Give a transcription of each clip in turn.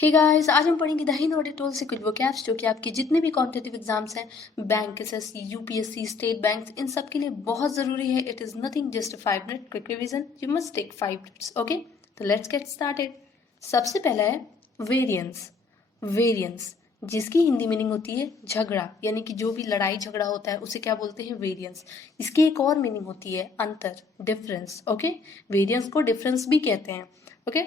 Hey guys, आज हम पढ़ेंगे द हिंद ऑडिट टूल से कुछ वोकैब्स जो कि आपके जितने भी कॉम्पिटिटिव एग्जाम्स हैं, bank, SSC, UPSC, state bank, इन सब के लिए बहुत जरूरी है। It is nothing just 5 minute quick revision. You must take 5 minutes. Okay, तो लेट्स गेट स्टार्टेड। सबसे पहला है वेरिएंस। वेरिएंस जिसकी हिंदी मीनिंग होती है झगड़ा, यानी कि जो भी लड़ाई झगड़ा होता है उसे क्या बोलते हैं? वेरिएंस। इसकी एक और मीनिंग होती है अंतर, डिफरेंस। ओके, वेरिएंस को डिफरेंस भी कहते हैं। ओके,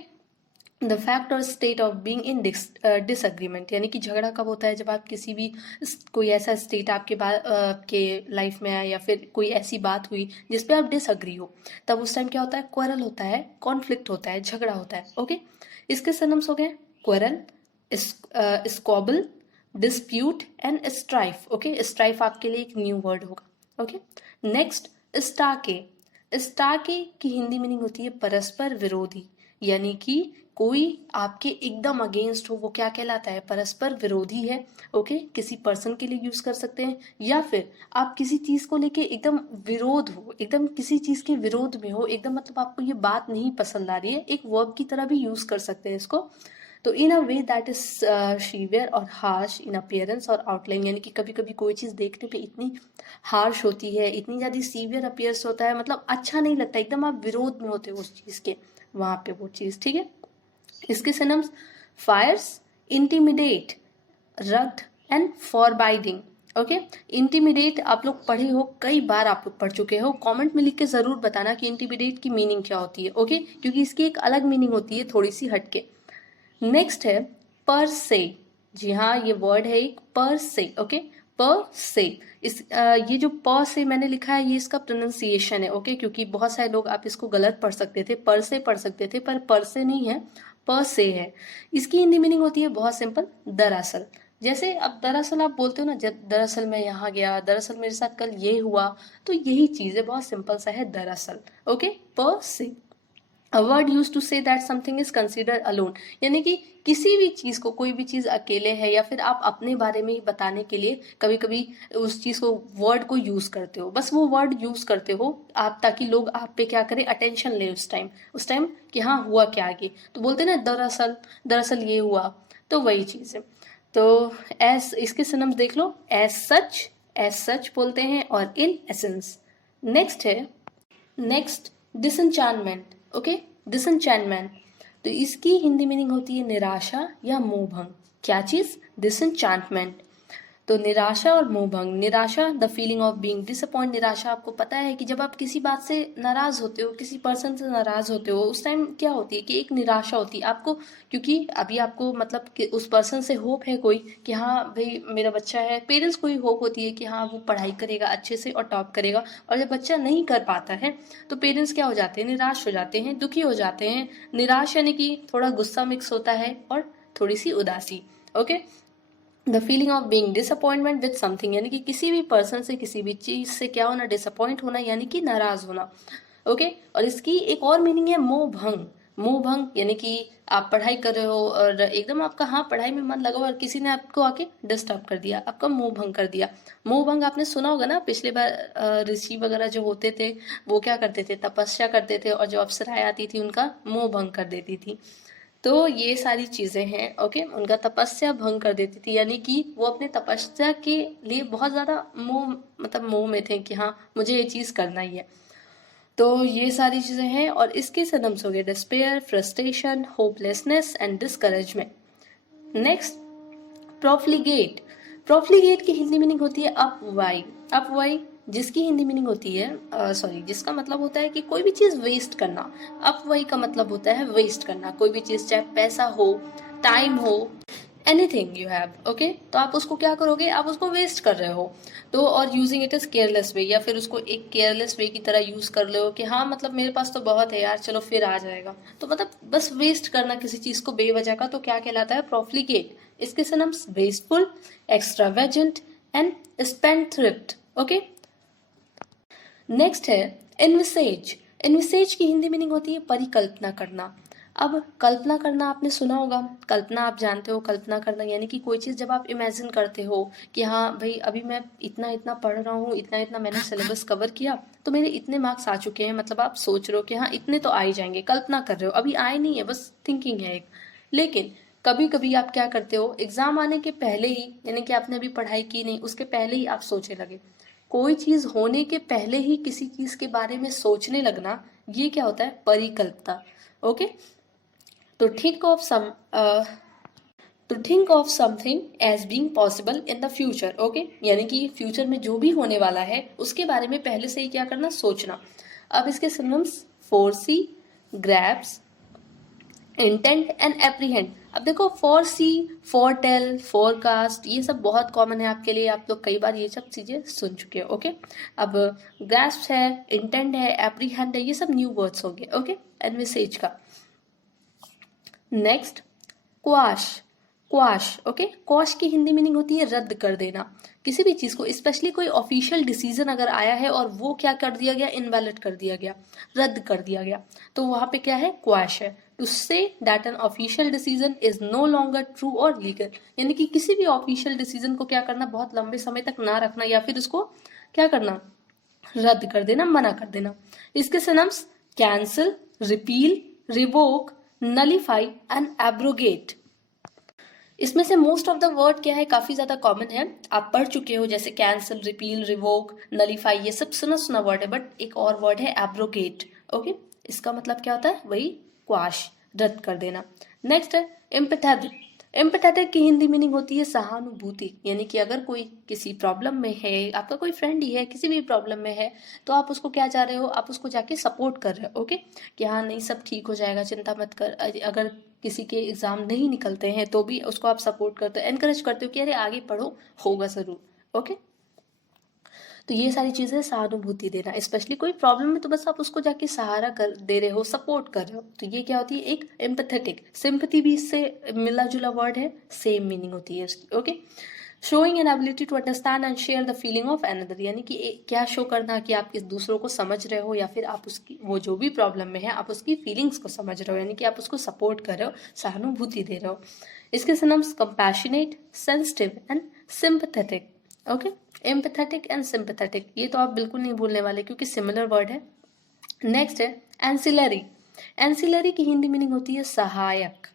द फैक्ट और state of being in disagreement, यानी कि झगड़ा कब होता है? जब आप किसी भी कोई ऐसा स्टेट आपके लाइफ में आया या फिर कोई ऐसी बात हुई जिस पे आप डिसअग्री हो, तब उस टाइम क्या होता है? क्वेरल होता है, कॉन्फ्लिक्ट होता है, झगड़ा होता है। ओके, इसके सिनोनिम्स हो गए quarrel, squabble, dispute and strife. Okay, strife आपके लिए एक न्यू वर्ड होगा। Okay, next stake. स्टाके की हिंदी मीनिंग होती है परस्पर विरोधी, यानी कि कोई आपके एकदम अगेंस्ट हो, वो क्या कहलाता है? परस्पर विरोधी है। ओके, किसी पर्सन के लिए यूज कर सकते हैं, या फिर आप किसी चीज को लेके एकदम विरोध हो, एकदम किसी चीज के विरोध में हो, एकदम मतलब आपको ये बात नहीं पसंद आ रही है, एक वर्ब की तरह भी यूज कर सकते हैं इसको। तो इन अ वे दैट इज सीवियर और हार्श इन अपीयरेंस और आउटलाइन, यानी कि कभी कभी कोई चीज देखने पे इतनी हार्श होती है, इतनी ज्यादा सीवियर अपीयर्स होता है, मतलब अच्छा नहीं लगता, एकदम आप विरोध में होते हो उस चीज के, वहां पे वो चीज। ठीक है, इसके synonyms fierce, intimidate, rugged and forbidding. Okay, intimidate आप लोग पढ़े हो, कई बार आप लोग पढ़ चुके हो। कमेंट में लिख के जरूर बताना कि इंटिमिडेट की मीनिंग क्या होती है। ओके, क्योंकि इसकी एक अलग मीनिंग होती है, थोड़ी सी हटके। नेक्स्ट है पर से। जी हाँ, ये वर्ड है एक पर से। ओके, पर से। ये जो प से मैंने लिखा है, ये इसका प्रोनाउंसिएशन है। ओके, क्योंकि बहुत सारे लोग आप इसको गलत पढ़ सकते थे, पर से पढ़ सकते थे, पर से नहीं है, प से है। इसकी हिंदी मीनिंग होती है बहुत सिंपल, दरअसल। जैसे अब दरअसल आप बोलते हो ना, दरअसल मैं यहाँ गया, दरअसल मेरे साथ कल ये हुआ, तो यही चीज है, बहुत सिंपल सा है दरअसल। ओके, पर से। A word used to say that something is considered alone, यानी कि किसी भी चीज को, कोई भी चीज अकेले है या फिर आप अपने बारे में ही बताने के लिए कभी कभी उस चीज को, वर्ड को यूज करते हो। बस वो वर्ड यूज करते हो आप, ताकि लोग आप पे क्या करें? अटेंशन ले उस टाइम कि हाँ हुआ क्या आगे। तो बोलते ना दरअसल, दरअसल ये हुआ, तो वही चीज है। तो एस, इसके सिनम्स देख लो, एज सच बोलते हैं, और इन एसेंस। नेक्स्ट है, नेक्स्ट डिसएंचैंटमेंट। ओके, डिसएंचैंटमेंट, तो इसकी हिंदी मीनिंग होती है निराशा या मोहभंग। क्या चीज? डिसएंचैंटमेंट। तो निराशा और मोहभंग। निराशा, the feeling of being disappoint. निराशा आपको पता है कि जब आप किसी बात से नाराज होते हो, किसी पर्सन से नाराज होते हो, उस टाइम क्या होती है कि एक निराशा होती है आपको, क्योंकि अभी आपको मतलब कि उस पर्सन से होप है कोई कि हाँ भाई मेरा बच्चा है, पेरेंट्स को ही होप होती है कि हाँ वो पढ़ाई करेगा अच्छे से और टॉप करेगा। और जब बच्चा नहीं कर पाता है तो पेरेंट्स क्या हो जाते हैं? निराश हो जाते हैं, दुखी हो जाते हैं। निराश यानी कि थोड़ा गुस्सा मिक्स होता है और थोड़ी सी उदासी। Okay, the feeling of being disappointment with something, यानी कि किसी भी पर्सन से, किसी भी चीज से क्या होना? डिसअपॉइंट होना, यानी कि नाराज होना। ओके, और इसकी एक और मीनिंग है मोह भंग। मोह भंग यानी कि आप पढ़ाई कर रहे हो और एकदम आपका हाँ पढ़ाई में मन लगा और किसी ने आपको आके डिस्टर्ब कर दिया, आपका मोह भंग कर दिया। मोह भंग आपने सुना होगा ना, पिछले बार ऋषि वगैरह जो होते थे वो क्या करते थे? तपस्या करते थे, और जो अप्सराएं आती थी उनका मोह भंग कर देती थी। तो ये सारी चीजें हैं। ओके, उनका तपस्या भंग कर देती थी, यानी कि वो अपने तपस्या के लिए बहुत ज्यादा मोह, मतलब मोह में थे कि हाँ मुझे ये चीज करना ही है। तो ये सारी चीजें हैं, और इसके सिनम्स हो गए despair, frustration, hopelessness and discouragement. Next, profligate. Profligate की हिंदी मीनिंग होती है अपवाई। अपवाई, जिसकी हिंदी मीनिंग होती है जिसका मतलब होता है कि कोई भी चीज वेस्ट करना। अपवाई का मतलब होता है वेस्ट करना, कोई भी चीज, चाहे पैसा हो, टाइम हो, एनीथिंग यू हैव। ओके, तो आप उसको क्या करोगे? आप उसको वेस्ट कर रहे हो। तो और यूजिंग इट इज केयरलेस वे, या फिर उसको एक केयरलेस वे की तरह यूज कर लो कि हाँ मतलब मेरे पास तो बहुत है यार, चलो फिर आ जाएगा। तो मतलब बस वेस्ट करना किसी चीज को बेवजह का, तो क्या कहलाता है? प्रोफ्लिगेट। इसके synonyms wasteful, extravagant and spendthrift. Okay, next है इनविसेज। इनविसेज की हिंदी मीनिंग होती है परिकल्पना करना। अब कल्पना करना आपने सुना होगा, कल्पना आप जानते हो, कल्पना करना यानी कि कोई चीज जब आप इमेजिन करते हो कि हाँ भाई अभी मैं इतना इतना पढ़ रहा हूँ, इतना इतना मैंने सिलेबस कवर किया, तो मेरे इतने मार्क्स आ चुके हैं, मतलब आप सोच रहे हो कि हाँ इतने तो आ ही जाएंगे, कल्पना कर रहे हो, अभी आए नहीं है, बस थिंकिंग है एक। लेकिन कभी कभी आप क्या करते हो, एग्जाम आने के पहले ही, यानी कि आपने अभी पढ़ाई की नहीं, उसके पहले ही आप सोचने लगे। कोई चीज होने के पहले ही किसी चीज के बारे में सोचने लगना, ये क्या होता है, परिकल्पना। ओके, तो think of something as being possible in the future. Okay, यानी कि फ्यूचर में जो भी होने वाला है उसके बारे में पहले से ही क्या करना, सोचना। अब इसके synonyms, foresee, grabs, intent and apprehend. अब देखो, फोर सी, फोरटेल, फोरकास्ट, ये सब बहुत कॉमन है आपके लिए, आप लोग कई बार ये सब चीजें सुन चुके हो। ओके, अब ग्रास्प है, इंटेंट है, एप्रीहेंड है, ये सब न्यू वर्ड्स हो गए। ओके, एनविसेज का। Next, quash. Quash, okay, quash की हिंदी मीनिंग होती है रद्द कर देना। किसी भी चीज को, स्पेशली कोई ऑफिशियल डिसीजन अगर आया है और वो क्या कर दिया गया, इनवैलिड कर दिया गया, रद्द कर दिया गया, तो वहां पे क्या है, क्वाश है। To say that an official decision is no longer true और लीगल, यानी कि किसी भी ऑफिशियल डिसीजन को क्या करना, बहुत लंबे समय तक ना रखना, या फिर उसको क्या करना, रद्द कर देना, मना कर देना। इसके synonyms, cancel, repeal, revoke, nullify and abrogate. इसमें से मोस्ट ऑफ द वर्ड क्या है, काफी ज्यादा कॉमन है, आप पढ़ चुके हो, जैसे कैंसिल, रिपील, रिवोक, नलीफाई, ये सब सुना सुना वर्ड है। बट एक और वर्ड है एब्रोगेट। ओके, इसका मतलब क्या होता है, वही क्वाश, रद्द कर देना। नेक्स्ट है एम्पैथेटिक। एम्पैथेटिक की हिंदी मीनिंग होती है सहानुभूति, यानी कि अगर कोई किसी प्रॉब्लम में है, आपका कोई फ्रेंड ही है, किसी भी प्रॉब्लम में है, तो आप उसको क्या चाह रहे हो, आप उसको जाके सपोर्ट कर रहे हो। ओके, कि हाँ नहीं, सब ठीक हो जाएगा, चिंता मत कर। अगर किसी के एग्जाम नहीं निकलते हैं तो भी उसको आप सपोर्ट करते हो, एनकरेज करते हो कि अरे आगे पढ़ो, होगा जरूर। ओके, तो ये सारी चीजें सहानुभूति देना, स्पेशली कोई प्रॉब्लम में तो बस आप उसको जाके सहारा कर दे रहे हो, सपोर्ट कर रहे हो, तो ये क्या होती है, एक एम्पैथेटिक। सिंपैथी भी इससे मिला जुला वर्ड है, सेम मीनिंग होती है इसकी। Okay, showing an ability to understand and share the feeling of another, यानी कि क्या शो करना कि आप इस दूसरों को समझ रहे हो, या फिर आप उसकी, वो जो भी प्रॉब्लम में है, आप उसकी फीलिंग्स को समझ रहे हो, यानी कि आप उसको सपोर्ट कर रहे हो, सहानुभूति दे रहे हो। इसके synonyms, compassionate, sensitive and sympathetic. Okay, empathetic and sympathetic, ये तो आप बिल्कुल नहीं भूलने वाले क्योंकि सिमिलर वर्ड है। नेक्स्ट है एंसिलरी। एंसिलरी की हिंदी मीनिंग होती है सहायक।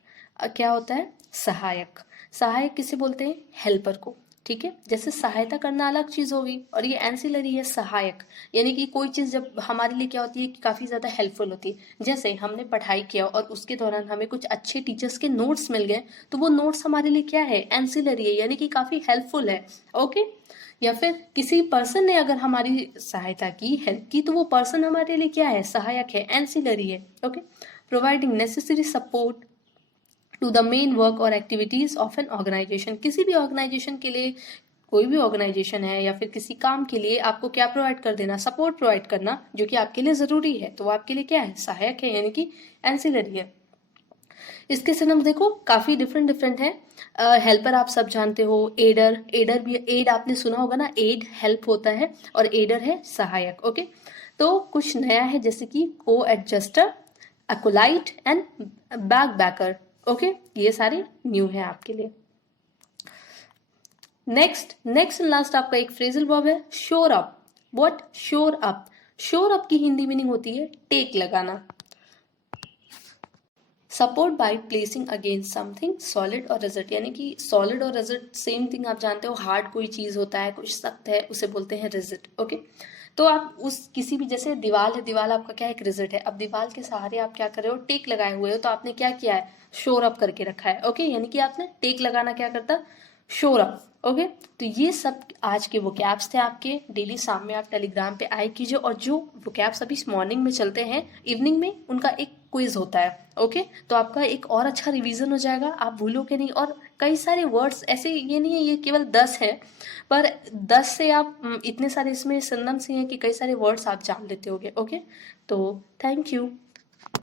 क्या होता है, सहायक। सहायक किसे बोलते हैं, हेल्पर को। ठीक है, जैसे सहायता करना अलग चीज होगी, और ये एंसिलरी है, सहायक, यानी कि कोई चीज जब हमारे लिए क्या होती है कि काफी ज्यादा हेल्पफुल होती है। जैसे हमने पढ़ाई किया और उसके दौरान हमें कुछ अच्छे टीचर्स के नोट्स मिल गए, तो वो नोट्स हमारे लिए क्या है, एंसिलरी है, यानी कि काफी हेल्पफुल है। ओके, या फिर किसी पर्सन ने अगर हमारी सहायता की, हेल्प की, तो वो पर्सन हमारे लिए क्या है, सहायक है, एंसिलरी है। Okay, providing necessary support to the main work और एक्टिविटीज ऑफ एन ऑर्गेनाइजेशन। किसी भी ऑर्गेनाइजेशन के लिए, कोई भी ऑर्गेनाइजेशन है या फिर किसी काम के लिए आपको क्या प्रोवाइड कर देना, सपोर्ट प्रोवाइड करना, जो कि आपके लिए जरूरी है, तो वो आपके लिए क्या है, सहायक है, यानी कि एंसिलरी है। इसके सिनम देखो काफी डिफरेंट डिफरेंट है। हेल्पर आप सब जानते हो, एडर, एडर भी, एड आपने सुना होगा ना, एड हेल्प होता है, और एडर है सहायक। ओके, तो कुछ नया है, जैसे कि coadjutor, acolyte and back backer. Okay, ये सारे न्यू है आपके लिए। नेक्स्ट एंड लास्ट आपका एक फ्रेजल वर्ब है, sure up. What, sure up. Sure up की हिंदी मीनिंग होती है टेक लगाना। Support by placing against something solid और रिजिड, यानी कि सॉलिड और रिजिड सेम थिंग, आप जानते हो, हार्ड कोई चीज होता है, कुछ सख्त है, उसे बोलते हैं रिजिड। ओके, तो आप उस किसी भी, जैसे दीवार है, दीवार आपका क्या है, एक रिजिड है, अब दीवार के सहारे आप क्या कर रहे हो, टेक लगाए हुए हो, तो आपने क्या किया है, शोर अप करके रखा है। ओके, यानी कि आपने टेक लगाना क्या करता, शोर अप। ओके, तो ये सब आज के वो कैप्स थे आपके, डेली शाम में आप टेलीग्राम पे आए कीजिए, और जो वो कैप्स अभी मॉर्निंग में चलते हैं, इवनिंग में उनका एक क्विज होता है। ओके, तो आपका एक और अच्छा रिवीजन हो जाएगा, आप भूलोगे नहीं। और कई सारे वर्ड्स ऐसे, ये नहीं है ये केवल 10 है, पर 10 से आप इतने सारे इसमें सिनोनिम्स हैं कि कई सारे वर्ड्स आप जान लेते होगे। ओके, तो थैंक यू।